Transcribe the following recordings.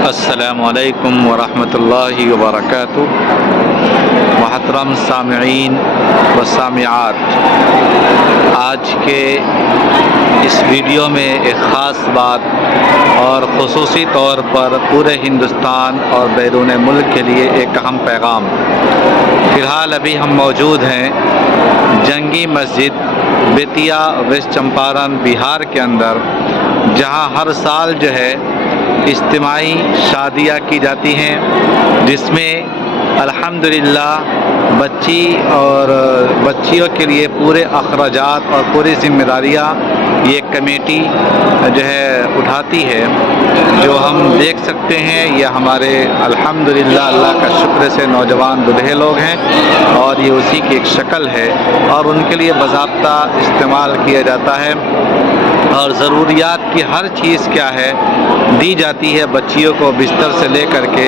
अस्सलामु अलैकुम वरहमतुल्लाहि वबरकातुह। मोहतरम सामिईन व सामिआत, आज के इस वीडियो में एक ख़ास बात और ख़ुसूसी तौर पर पूरे हिंदुस्तान और बैरून मुल्क के लिए एक अहम पैगाम। फ़िलहाल अभी हम मौजूद हैं जंगी मस्जिद बेतिया, वेस्ट चंपारण, बिहार के अंदर, जहां हर साल जो है इज्तिमाई शादियाँ की जाती हैं, जिसमें अल्हम्दुलिल्लाह बच्ची और बच्चियों के लिए पूरे अखराजात और पूरी जिम्मेदारियाँ ये कमेटी जो है उठाती है। जो हम देख सकते हैं ये हमारे अल्हम्दुलिल्लाह अल्लाह का शुक्र से नौजवान दूल्हे लोग हैं और ये उसी की एक शक्ल है और उनके लिए बाज़ाब्ता इस्तेमाल किया जाता है और ज़रूरियात की हर चीज़ क्या है दी जाती है। बच्चियों को बिस्तर से ले कर के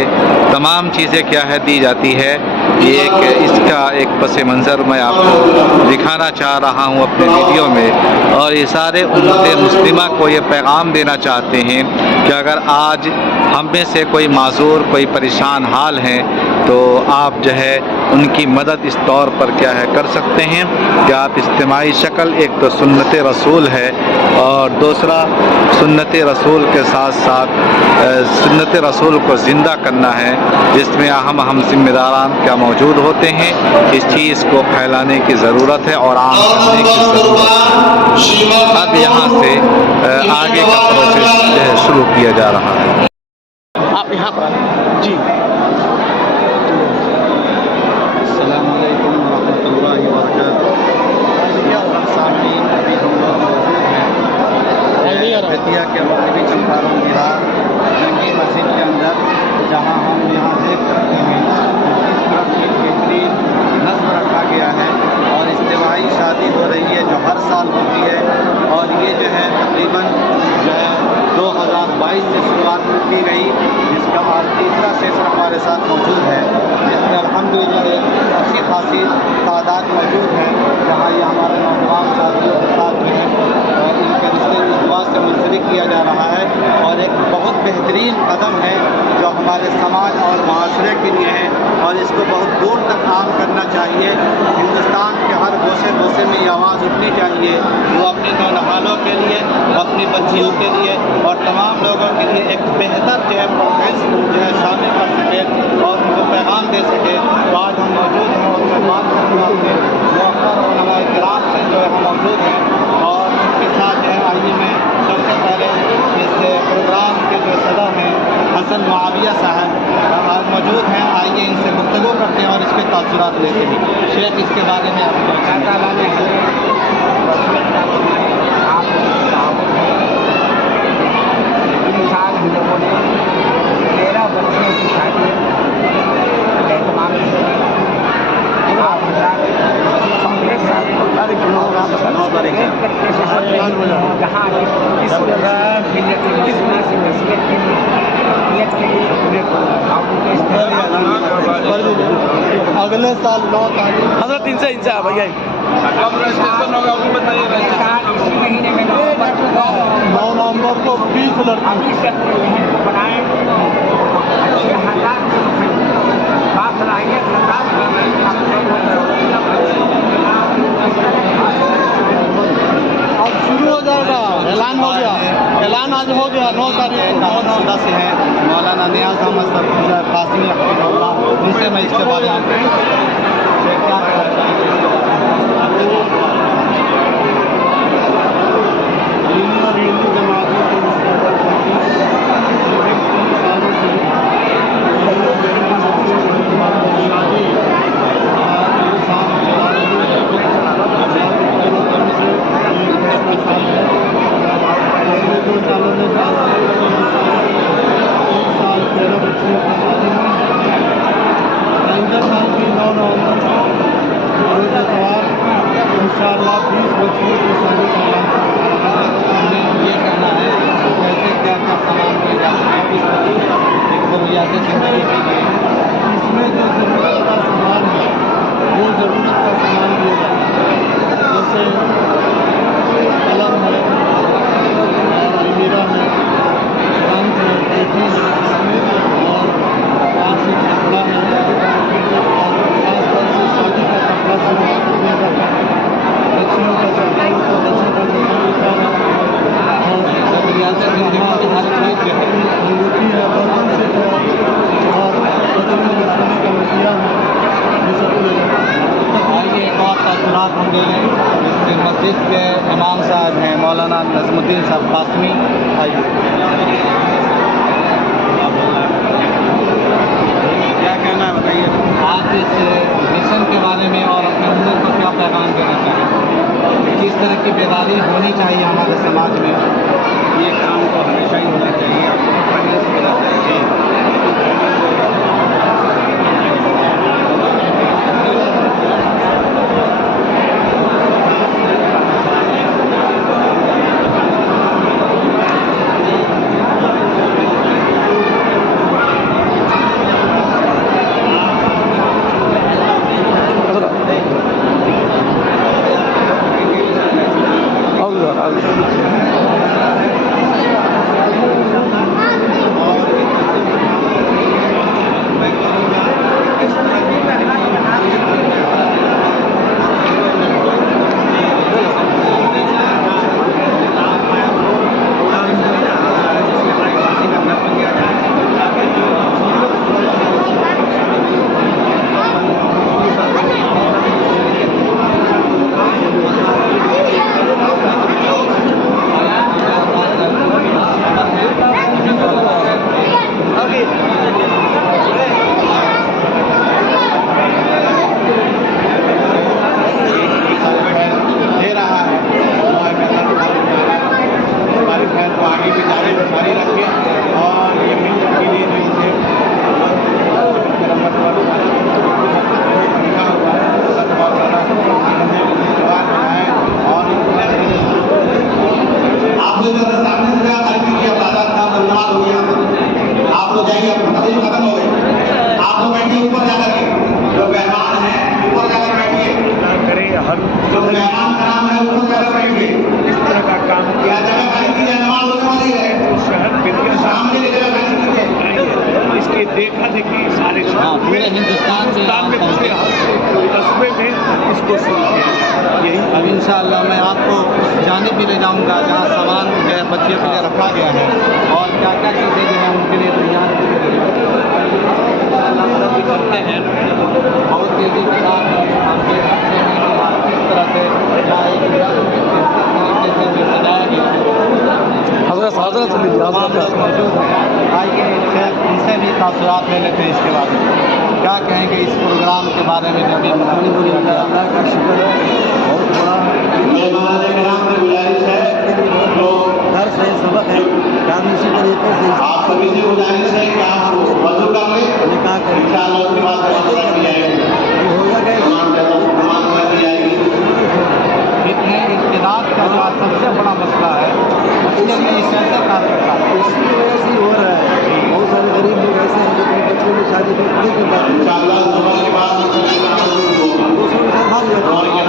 तमाम चीज़ें क्या है दी जाती है। ये इसका एक पस मंज़र मैं आपको दिखाना चाह रहा हूँ अपने वीडियो में, और ये सारे उम्मत मुस्लिमा को ये पैगाम देना चाहते हैं कि अगर आज हम में से कोई माजूर, कोई परेशान हाल हैं तो आप जो है उनकी मदद इस तौर पर क्या है कर सकते हैं कि आप इज्तिमाई शक्ल, एक तो सुन्नत रसूल है और दूसरा सुन्नत रसूल के साथ साथ सुन्नत रसूल को ज़िंदा करना है, जिसमें हम जिम्मेदारान क्या मौजूद होते हैं। इस चीज़ को फैलाने की ज़रूरत है और आम करने की ज़रूरत है। अब यहाँ से आगे का प्रोसेस शुरू किया जा रहा है। आप यहाँ पर जी। अस्सलाम वालेकुम रहमतुल्लाहि व बरकातुहू। सामीन, अभी हम लोग मौजूद हैं बेतिया के मगरबी चंपारण बिहार जंगी मस्जिद के अंदर, जहाँ हम यहाँ देख सकते हैं इस तरफ एक बेहतरीन नस्ब रखा गया है और इज्तिमाई शादी हो रही है जो हर साल होती है। और ये जो है तकरीबन जो है 2022 से शुरुआत की गई, जिसका आज तीसरा सेशन हमारे साथ मौजूद है, जिसमें अल्हम्दुलिल्लाह एक अच्छी खासी तादाद मौजूद है, जहाँ ये हमारे नौजवान साथियों के साथ जो है और इनके रिश्ते इस दुआ से मुंसलिक किया जा रहा है। और एक बहुत बेहतरीन कदम है जो हमारे समाज और माशरे के लिए है और इसको बहुत दूर तक आम करना चाहिए। हिंदुस्तान के हर गोशे गोशे में ये आवाज़ उठनी चाहिए, वो अपने नौनहालों के लिए, अपनी बच्चियों के लिए और तमाम लोगों के लिए एक बेहतर जो है प्रोग्रेस जो है शामिल कर सके और उनको पैगाम दे सके। तो आज हम मौजूद हैं और मैं बात करूँगा अपने उलमाए किराम से जो है हम मौजूद हैं और उनके साथ जो है आइए मैं सबसे पहले इस प्रोग्राम के जो सदर हैं हसन मुआविया साहब आज मौजूद हैं, आइए इनसे गुफ्तगू करते हैं और इसके तासुरात लेते हैं। शेख, इसके बारे में आप साल हम लोगों ने 13 बच्चियों की शादी एहतमाम जहाँ अगले साल 9 तारीख हज़रत इनसे भैया इसी महीने में 9 नवंबर को 20 लड़की को बनाए अच्छे हालात बासलाहियत अब शुरू हो जाएगा। ऐलान हो गया, ऐलान आज हो गया 9 तारीख को। 9-10 है मौलाना नियाज़ अहमद कासिमी रहमतुल्लाह, उनसे मैं इसके बारे में क्या और हिंदू जमातों के साल 13 बच्चियों की शादी हुई। मस्जिद के इमाम साहब हैं मौलाना नजमुद्दीन साहब कासमी। आइए, क्या कहना है बताइए। आज इस मिशन के बारे में और अपने उम्र को क्या पैगाम देना चाहिए, किस तरह की बेदारी होनी चाहिए हमारे समाज में। ये काम तो हमेशा ही होना चाहिए, आपको पहले से होना चाहिए। इस तरह का काम किया इसकी देखा देखी सारे पूरे हिंदुस्तान में पूरे कस्बे में इसको शुरू किया। यही अब इंशाअल्लाह मैं आपको उस जानिब भी ले जाऊंगा जहाँ सामान जो है बच्चे के लिए रखा गया है और क्या क्या चीज़ें जो है उनके लिए तैयार करते हैं। बहुत तेज़ी के साथ हम देख सकते हैं कि आज किस तरह से जहाँ एक तरीके से सजाया गया है। तमाम लोग मौजूद हैं। आइए इनसे भी तासुरात ले लेते हैं इसके बारे में। क्या कहेंगे इस प्रोग्राम के बारे में जो भी अल्लाह का शुक्र है, बहुत बड़ा गुजारिश है तो हर सही सबक है। काम इसी तरीके से आप सभी से गुजारिश है कि आप वजू कर लें, निकाह करें, इंशाअल्लाह उसके बाद होगा इतने इख्तिलाफ का जो सबसे बड़ा मसला है उसके लिए इस कैसे काम करता है। इसकी वजह से हो रहा है। बहुत सारे गरीब लोग ऐसे हैं जो अपने बच्चों की शादी करने के बाद इंशाअल्लाह सुबह के बाद दूसरों के साथ भाग जाते हैं।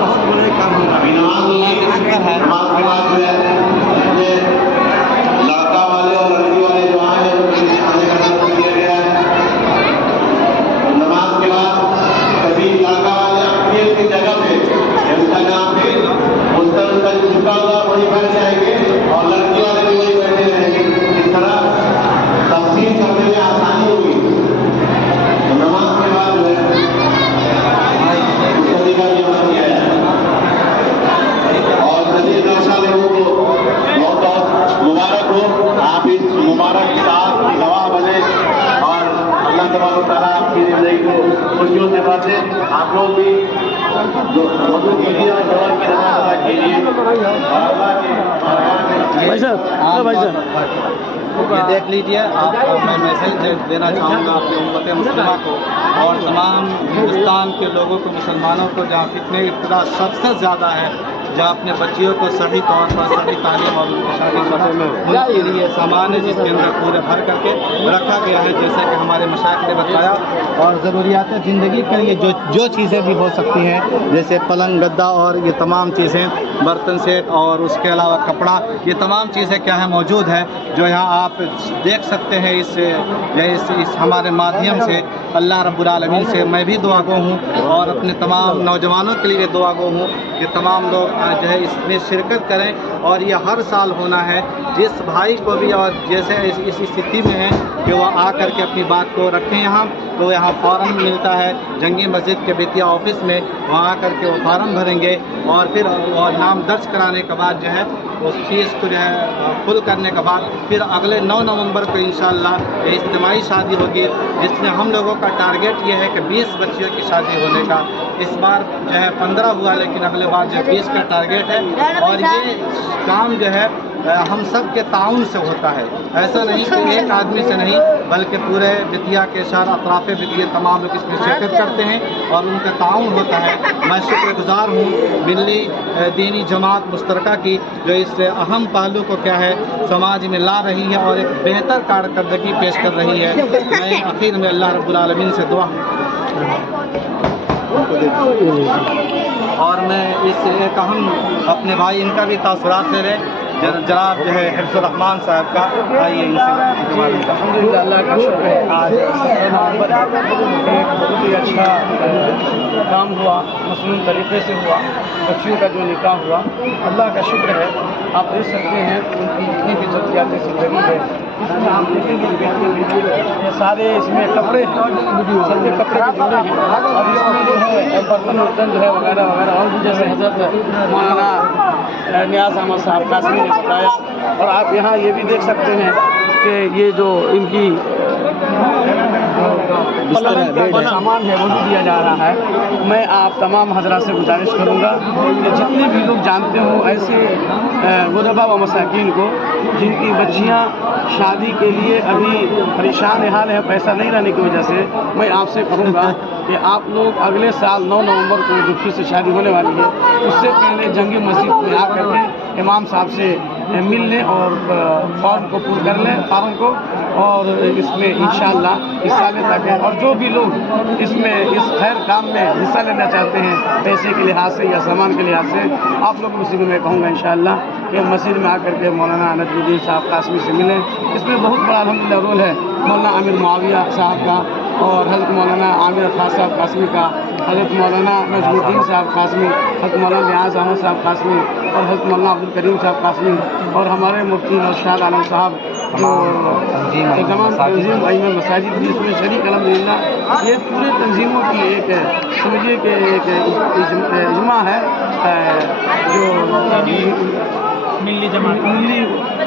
बहुत बड़े काम होगा। नमाज के बाद जो है लड़का वाले और लड़की वाले जो आए हैं उनके आने का सबक दिया गया है। नमाज के बाद कभी लड़का वाले अपनी अपनी जगह पे इंस्टाग्राम पे उसका झुका हुआ वही बैठ जाएंगे और लड़की वाले भी वही बैठे रहेंगे। इस तरह तफसील करने में आसानी होगी। तो नमाज के बाद जो है उस तरीका भी अमल किया जाए और सभी दर्शा लोगों को बहुत बहुत मुबारक हो। आप इस मुबारक साथ गवाह बने और अल्लाह तबारक व तआला आपकी जिंदगी को खुशियों से भर दे। आप लोग भी वज़ू कीजिए और ज़ोहर की नमाज़ अदा कीजिए और अल्लाह के भाई साहब ये देख लीजिए। आपको मैं मैसेज देना चाहूँगा अपनी उम्मत मुस्लिमा को और तमाम हिंदुस्तान के लोगों को, मुसलमानों को, जहाँ फितने इब्तिला सबसे ज़्यादा है, जहाँ अपने बच्चियों को सही तौर पर सही तालीम और उनकी शादी उनके लिए सामान है जिसके अंदर पूरे भर करके रखा गया है जैसे कि हमारे मशाइख ने बताया। और ज़रूरियात ज़िंदगी के लिए जो चीज़ें भी हो सकती हैं जैसे पलंग गद्दा और ये तमाम चीज़ें, बर्तन सेट और उसके अलावा कपड़ा, ये तमाम चीज़ें क्या है मौजूद है जो यहाँ आप देख सकते हैं। इस हमारे माध्यम से अल्लाह रब्बुल आलमीन से मैं भी दुआ गो हूँ और अपने तमाम नौजवानों के लिए दुआ गो हूँ कि तमाम लोग जो है इसमें शिरकत करें और ये हर साल होना है। जिस भाई को भी और जैसे इस स्थिति में है कि वह आकर के अपनी बात को रखें यहाँ, तो यहाँ फॉर्म मिलता है जंगी मस्जिद के बेतिया ऑफिस में, वहाँ आकर के वो फार्म भरेंगे और फिर और नाम दर्ज कराने के बाद जो है उस चीज़ को जो है फुल करने के बाद फिर अगले 9 नवंबर को इंशाअल्लाह इज्तिमाई शादी होगी, जिसमें हम लोगों का टारगेट ये है कि 20 बच्चियों की शादी होने का। इस बार जो है 15 हुआ, लेकिन अगले बार जो 20 का टारगेट है। और ये काम जो है हम सब के ताउन से होता है, ऐसा नहीं कि एक आदमी से नहीं, बल्कि पूरे बेतिया के शहर अतराफ़ बेतिया तमाम लोग इसमें शिरकत करते हैं और उनका ताउन होता है। मैं शुक्रगुजार हूँ मिली दीनी जमात मुश्तरका की, जो इस अहम पहलू को क्या है समाज में ला रही है और एक बेहतर कारकर्दगी पेश कर रही है। मैं आखिर में अल्लाह रब्बुल आलमीन से दुआ और मैं इस एक अहम अपने भाई इनका भी तासुरात ले रहे जनाब जो है हिफ्ज़ुर रहमान साहब का, आइए इनसे अल्हम्दुलिल्लाह, अल्लाह का शुक्र है। आज एक बहुत ही अच्छा काम हुआ, मसनून तरीक़े से हुआ, बच्चियों का जो निकाह हुआ, अल्लाह का शुक्र है। आप देख सकते हैं उनकी जितनी भी ज़रूरियात ज़िंदगी है, इसमें आप देखेंगे ये सारे इसमें कपड़े सबके कपड़े के जोड़े हैं और इसमें जो है बर्तन वर्तन जो है वगैरह वगैरह और भी, जैसे हज़रत मौलाना नियाज़ अहमद साहब कासमी ने बताया। और आप यहाँ ये भी देख सकते हैं कि ये जो इनकी सामान है वो भी दिया जा रहा है। मैं आप तमाम हजरात से गुजारिश करूँगा कि जितने भी लोग जानते हो ऐसे गुरबा व मसाकीन को जिनकी बच्चियाँ शादी के लिए अभी परेशान हाल है पैसा नहीं रहने की वजह से, मैं आपसे कहूँगा कि आप लोग अगले साल 9 नवंबर को जो फिर से शादी होने वाली है, उससे पहले जंगी मस्जिद में आकर के इमाम साहब से मिल लें और फॉर्म को पूरा कर लें, फार्म को, और इसमें इंशाअल्लाह हिस्सा ले सकें। और जो भी लोग इसमें इस खैर काम में हिस्सा लेना चाहते हैं पैसे के लिहाज से या सामान के लिहाज से, आप लोग उसी में मैं कहूँगा इंशाअल्लाह कि मस्जिद में आकर के मौलाना नजमुद्दीन साहब कासमी से मिलें। इसमें बहुत बड़ा अल्हम्दुलिल्लाह रोल है मौलाना आमिर मुआविया साहब का और हज़रत मौलाना आमिर खास साहब कासमी का, हज़रत मौलाना नजमुद्दीन साहब कासमी, हज़रत मौलाना नियाज़ अहमद साहब कासमी और हज़रत मौलाना अब्दुल करीम साहब कासमी और हमारे मुफ्ती नौशाद आलम साहब जो तमाम तंजीम अइम्मा मसाजिद भी इसमें शरीक अल्हम्दुलिल्लाह। ये पूरे तंजीमों की एक समझिए कि एक इज्मा है जो मिली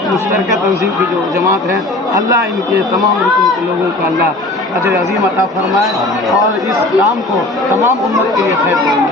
मुश्तरका तंजीम की जो जमात है। अल्लाह इनके तमाम रुकन के लोगों को अल्लाह अजर अज़ीम अता फरमाए और इस काम को तमाम उम्मत के लिए खैर करें।